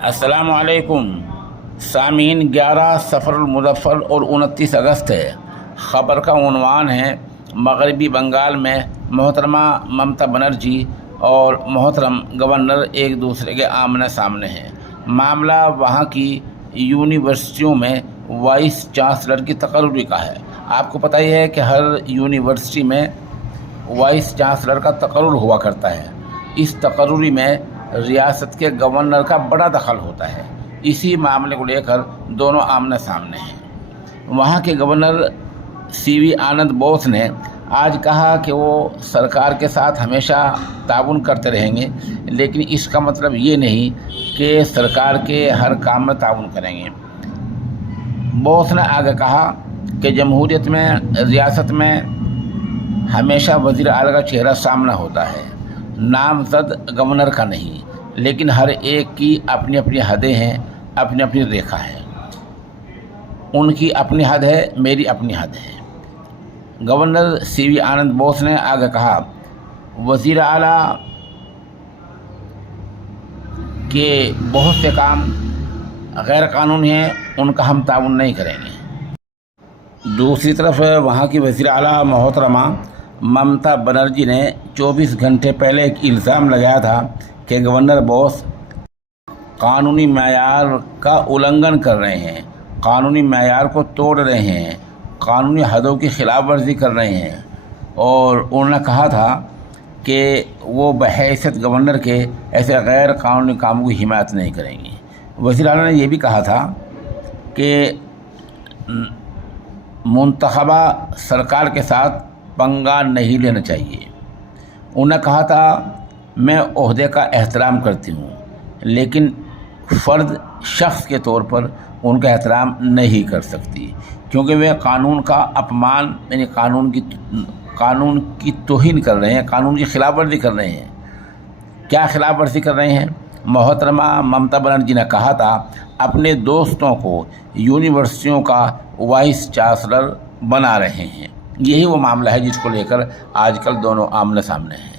السلام علیکم سامعین، 11 سفر المظفر اور 29 اگست ہے۔ خبر کا عنوان ہے مغربی بنگال میں محترمہ ممتا بنرجی اور محترم گورنر ایک دوسرے کے آمنے سامنے ہیں۔ معاملہ وہاں کی یونیورسٹیوں میں وائس چانسلر کی تقرری کا ہے۔ آپ کو پتہ ہی ہے کہ ہر یونیورسٹی میں وائس چانسلر کا تقرر ہوا کرتا ہے۔ اس تقرری میں ریاست کے گورنر کا بڑا دخل ہوتا ہے۔ اسی معاملے کو لے کر دونوں آمنے سامنے ہیں۔ وہاں کے گورنر CV آنند بوس نے آج کہا کہ وہ سرکار کے ساتھ ہمیشہ تعاون کرتے رہیں گے، لیکن اس کا مطلب یہ نہیں کہ سرکار کے ہر کام میں تعاون کریں گے۔ بوس نے آگے کہا کہ جمہوریت میں ریاست میں ہمیشہ وزیر اعلیٰ کا چہرہ سامنا ہوتا ہے، نامزد گورنر کا نہیں، لیکن ہر ایک کی اپنی اپنی حدیں ہیں، اپنی اپنی ریکھا ہے۔ ان کی اپنی حد ہے، میری اپنی حد ہے۔ گورنر CV آنند بوس نے آگے کہا، وزیر اعلیٰ کے بہت سے کام غیر قانونی ہیں، ان کا ہم تعاون نہیں کریں گے۔ دوسری طرف وہاں کی وزیر اعلیٰ محترمہ ممتا بنرجی نے 24 گھنٹے پہلے ایک الزام لگایا تھا کہ گورنر بوس قانونی معیار کا النگھن کر رہے ہیں، قانونی معیار کو توڑ رہے ہیں، قانونی حدوں کی خلاف ورزی کر رہے ہیں، اور انہوں نے کہا تھا کہ وہ بحیثیت گورنر کے ایسے غیر قانونی کاموں کی حمایت نہیں کریں گے۔ وزیر اعلیٰ نے یہ بھی کہا تھا کہ منتخبہ سرکار کے ساتھ پنگا نہیں لینا چاہیے۔ انہوں نے کہا تھا، میں عہدے کا احترام کرتی ہوں، لیکن فرد شخص کے طور پر ان کا احترام نہیں کر سکتی، کیونکہ وہ قانون کا اپمان، یعنی قانون کی توہین کر رہے ہیں، قانون کی خلاف ورزی کر رہے ہیں۔ کیا خلاف ورزی کر رہے ہیں؟ محترمہ ممتا بنرجی نے کہا تھا، اپنے دوستوں کو یونیورسٹیوں کا وائس چانسلر بنا رہے ہیں۔ یہی وہ معاملہ ہے جس کو لے کر آج کل دونوں آمنے سامنے ہیں۔